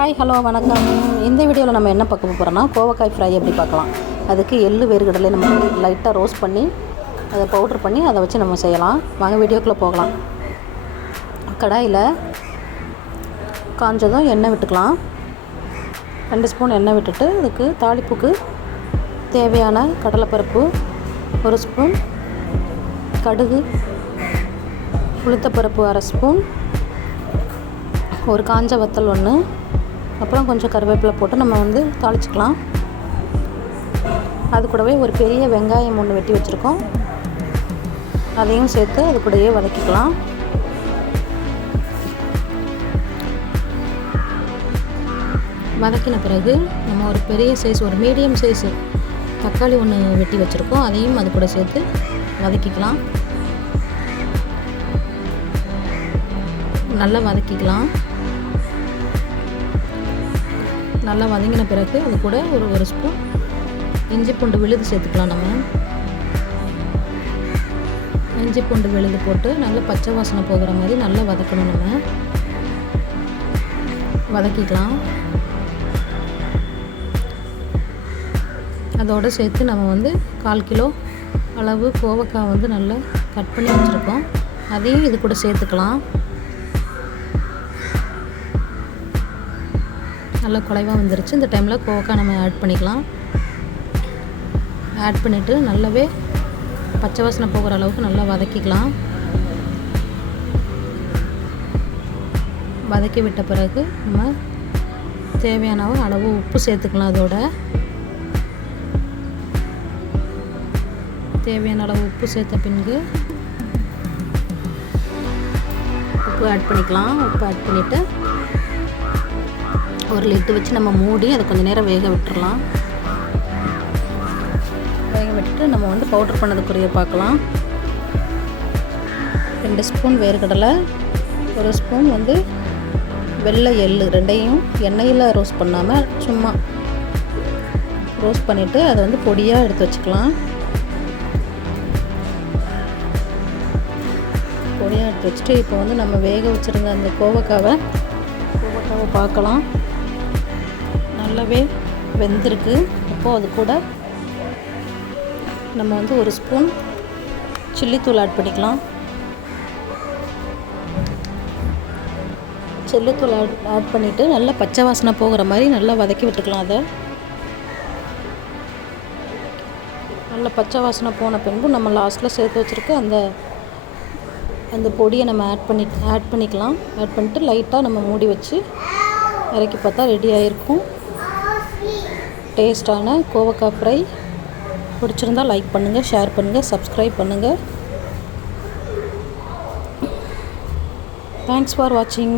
Hi hello வணக்கம். இந்த வீடியோவில் நம்ம என்ன பார்க்க போகிறோம்னா கோவக்காய் ஃப்ரை எப்படி பார்க்கலாம். அதுக்கு எள்ளு வேர்க்கடலை நம்ம லைட்டாக ரோஸ்ட் பண்ணி அதை பவுட்ரு பண்ணி அதை வச்சு நம்ம செய்யலாம். வாங்க வீடியோக்குள்ளே போகலாம். கடாயில் காஞ்சதும் எண்ணெய் விட்டுக்கலாம். 2 ஸ்பூன் எண்ணெய் விட்டுட்டு அதுக்கு தாளிப்புக்கு தேவையான கடலைப்பருப்பு 1 ஸ்பூன், கடுகு, உளுத்தப்பருப்பு 1/2 ஸ்பூன், ஒரு காஞ்ச வத்தல் 1, அப்புறம் கொஞ்சம் கருவேப்பிலை போட்டு நம்ம தாளிச்சிக்கலாம். அது கூடவே ஒரு பெரிய வெங்காயம் 1 வெட்டி வச்சுருக்கோம், அதையும் சேர்த்து அது கூடவே வதக்கிக்கலாம். வதக்கின பிறகு நம்ம ஒரு பெரிய சைஸ், ஒரு மீடியம் சைஸ் தக்காளி 1 வெட்டி வச்சுருக்கோம், அதையும் அது கூட சேர்த்து வதக்கிக்கலாம். நல்லா வதக்கிக்கலாம். நல்லா வதங்கின பிறகு அது கூட ஒரு ஸ்பூன் இஞ்சி பூண்டு விழுது சேர்த்துக்கலாம். நம்ம இஞ்சி பூண்டு விழுது போட்டு நல்லா பச்சை வாசனை போகிற மாதிரி நல்லா வதக்கணும். நம்ம வதக்கிக்கலாம். அதோடு சேர்த்து நம்ம 1/4 கிலோ அளவு கோவக்காய் நல்லா கட் பண்ணி வச்சுருக்கோம், அதையும் இது கூட சேர்த்துக்கலாம். நல்லா குலைவாக வந்துருச்சு. இந்த டைமில் கோவக்காய் நம்ம ஆட் பண்ணிக்கலாம். ஆட் பண்ணிவிட்டு நல்லாவே பச்சை வாசனை போகிற அளவுக்கு நல்லா வதக்கிக்கலாம். வதக்கி விட்ட பிறகு நம்ம தேவையான அளவு உப்பு சேர்த்துக்கலாம். அதோட தேவையான அளவு உப்பு சேர்த்த பின்பு உப்பு ஆட் பண்ணிக்கலாம். உப்பு ஆட் பண்ணிவிட்டு ஒரு லிட்டு வச்சு நம்ம மூடி அதை கொஞ்சம் நேரம் வேக விட்டுறலாம். வேக விட்டுட்டு நம்ம பவுட்ரு பண்ணதுக்குரிய பார்க்கலாம். 2 ஸ்பூன் வேர்க்கடலை, 1 ஸ்பூன் வெள்ளை எள்ளு, 2யும் எண்ணெயில் ரோஸ்ட் பண்ணாமல் சும்மா ரோஸ்ட் பண்ணிவிட்டு அதை பொடியாக எடுத்து வச்சுக்கலாம். பொடியாக எடுத்து வச்சுட்டு இப்போ நம்ம வேக வச்சுருந்த அந்த கோவக்காவை பார்க்கலாம். நல்லாவே வெந்திருக்கு. அப்போது அது கூட நம்ம 1 ஸ்பூன் சில்லித்தூள் ஆட் பண்ணிக்கலாம். சில்லித்தூள் ஆட் பண்ணிவிட்டு நல்லா பச்சை வாசனை போகிற மாதிரி நல்லா வதக்கி விட்டுக்கலாம். அதை நல்லா பச்சை வாசனை போன பின்பு நம்ம லாஸ்ட்டில் சேர்த்து வச்சுருக்க அந்த பொடியை நம்ம ஆட் பண்ணிக்கலாம். ஆட் பண்ணிட்டு லைட்டாக நம்ம மூடி வச்சு இறக்கி பார்த்தா ரெடி ஆகிருக்கும் டேஸ்டான கோவக்காய் ஃப்ரை. பிடிச்சிருந்தால் லைக் பண்ணுங்கள், ஷேர் பண்ணுங்கள், சப்ஸ்கிரைப் பண்ணுங்கள். தேங்க்ஸ் ஃபார் வாட்சிங்.